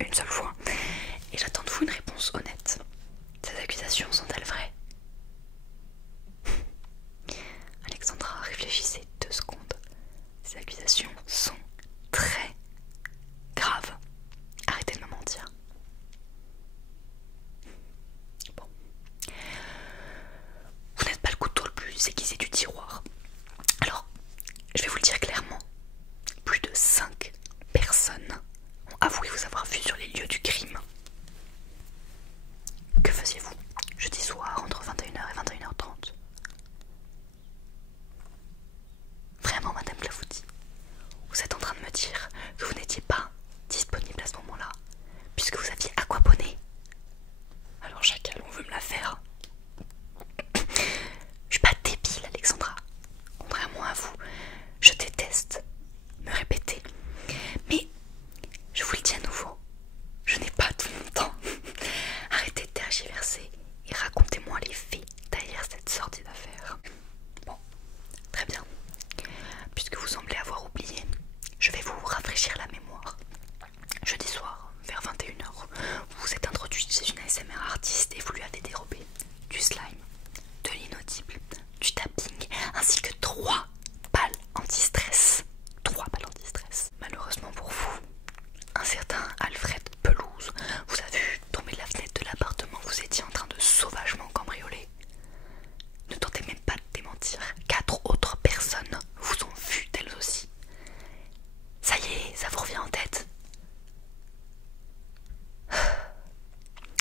une seule fois. Et j'attends de vous une réponse honnête. Ces accusations sont-elles vraies? Alexandra, réfléchissez 2 secondes. Ces accusations sont très graves. Arrêtez de me mentir. Bon. Vous n'êtes pas le couteau le plus aiguisé du tiroir. Alors, je vais vous le dire clairement. Plus de 5 personnes ont avoué vous avoir vu sur les lieux du crime. Que faisiez-vous jeudi soir entre 21h et 21h30? Vraiment, Madame Clafoutis, vous êtes en train de me dire que vous n'étiez pas disponible à ce moment-là, puisque vous aviez aquaponé. Alors chacal, on veut me la faire. Je suis pas débile, Alexandra. Contrairement à vous, je déteste me répéter. Mais je vous le dis à nouveau, je n'ai pas tout mon temps. Arrêtez de tergiverser et racontez-moi les faits derrière cette sortie d'affaires. Bon, très bien. Puisque vous semblez avoir oublié, je vais vous rafraîchir la mémoire. Jeudi soir, vers 21h, vous vous êtes introduit chez une ASMR artiste et vous lui avez dérobé du slime, de l'inaudible, du tapping, ainsi que 3 balles anti-stress. 3 balles anti-stress. Malheureusement pour vous, un certain Alfred Pelouse vous a vu tomber de la fenêtre de l'appartement où vous étiez en train de sauvagement cambrioler. Ne tentez même pas de démentir. 4 autres personnes vous ont vu elles aussi. Ça y est, ça vous revient en tête.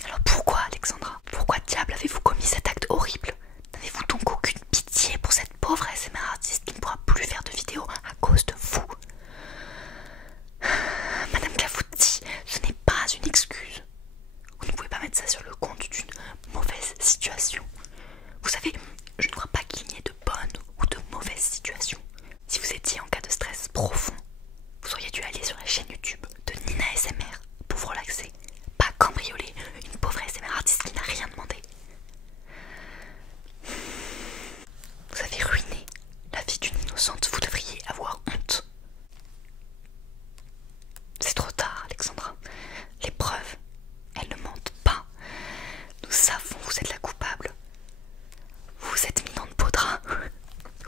Alors pourquoi, Alexandra? Pourquoi diable avez-vous commis cet acte horrible? N'avez-vous donc aucune pitié pour cette pauvre ASMR artiste qui ne pourra plus faire de vidéos à cause de vous? Madame Clafoutis, ce n'est pas une excuse. Vous ne pouvez pas mettre ça sur le compte d'une mauvaise situation. Vous savez, je ne crois pas qu'il n'y ait de bonnes ou de mauvaises situations. Si vous étiez en cas de stress profond, vous auriez dû aller sur la chaîne YouTube de Nina ASMR pour vous relaxer. Pas cambrioler une pauvre ASMR artiste qui n'a rien demandé. Vous avez ruiné la vie d'une innocente, vous devriez avoir honte. C'est trop tard, Alexandra. Les preuves, elles ne mentent pas. Nous savons que vous êtes la coupable. Vous vous êtes mis dans de beaux draps,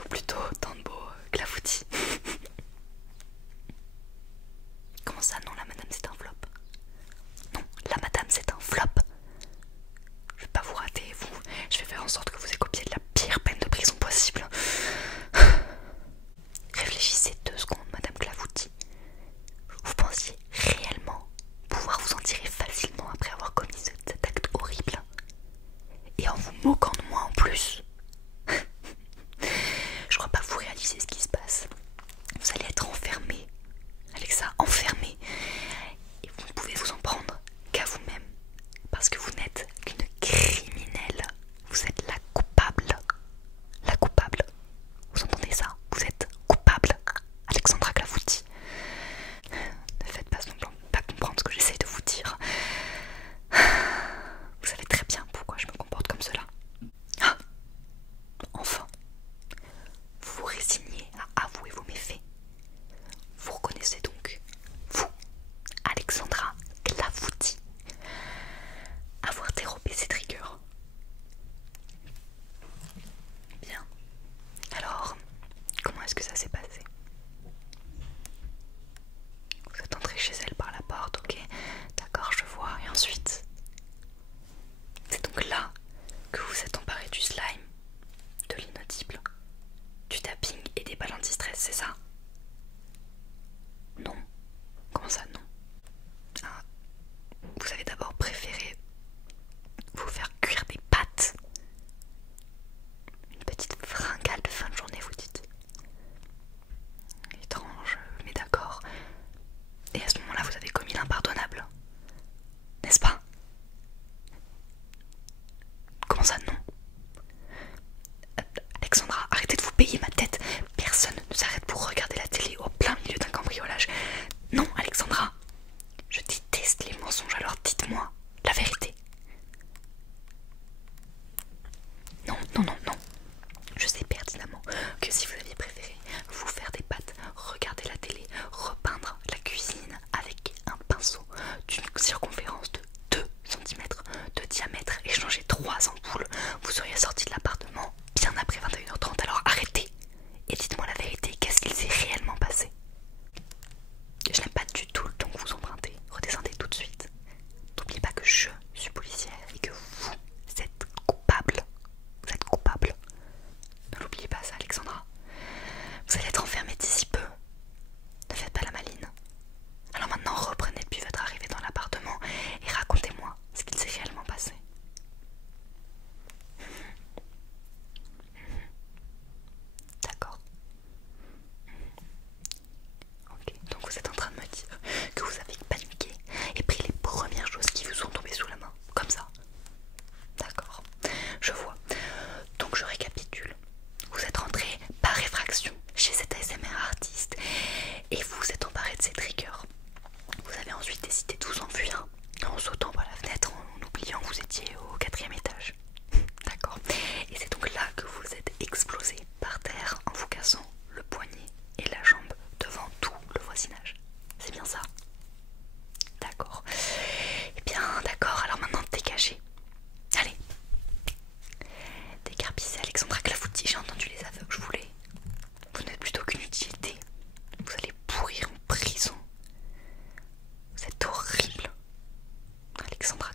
ou plutôt dans de beaux clafoutis. Comment ça, non, la madame, c'est un flop? Non, la madame, c'est un flop. Je vais pas vous rater, vous. Je vais faire en sorte que vous écopiez de la pire peine de prison possible. Réfléchissez 2 secondes, Madame Clafoutis. Vous pensiez réellement pouvoir vous en tirer facilement après avoir commis cet acte horrible? Et en vous moquant de moi en plus? Je crois pas que vous réalisez ce qui se passe. Vous allez être enfermé, Alexa, enfermé. Et vous ne pouvez vous en prendre qu'à vous-même. Parce que vous n'êtes qu'une criminelle. Vous êtes la coupable. La coupable. Vous entendez ça? Vous êtes coupable, Alexandra Clafoutis. Ne faites pas semblant de pas comprendre ce que j'essaie de vous dire. Vous savez très bien pourquoi je me comporte comme cela. circonférence de 2 centimètres de diamètre et changé 3 ampoules, vous seriez sorti de l'appartement bien après 21h30. Alors arrêtez et dites-moi la vérité, qu'est-ce qu'il s'est réellement passé? Je n'aime pas du tout le ton que vous empruntez. Redescendez tout de suite. N'oubliez pas que je suis policière et que vous êtes coupable. Vous êtes coupable. Ne l'oubliez pas ça, Alexandra. Vous allez être enfermée d'ici peu. Ne faites pas la maline. Alors maintenant, reprenez depuis votre arrivée dans l'appartement et racontez-moi ce qu'il s'est réellement passé. D'accord. Ok, donc vous êtes en train de me dire que vous avez paniqué et pris les premières choses qui vous sont tombées sous la main, comme ça. D'accord, je vois. Donc je récapitule. Vous êtes rentré par effraction chez cet ASMR artiste et vous vous êtes emparé de ses triggers. Vous avez ensuite décidé de vous enfuir en sautant par la fenêtre, en oubliant que vous étiez au 4e étage. D'accord. Et c'est donc là que vous êtes explosé par terre en vous cassant le poignet et la jambe devant tout le voisinage. C'est bien ça? D'accord. Eh bien, d'accord, alors maintenant dégagez. Allez. Décarpissez Alexandra Clafoutis, j'ai entendu les aveux que je voulais. Vous n'êtes plus d'aucune utilité. Vous allez pourrir en prison. Vous êtes horrible. Alexandra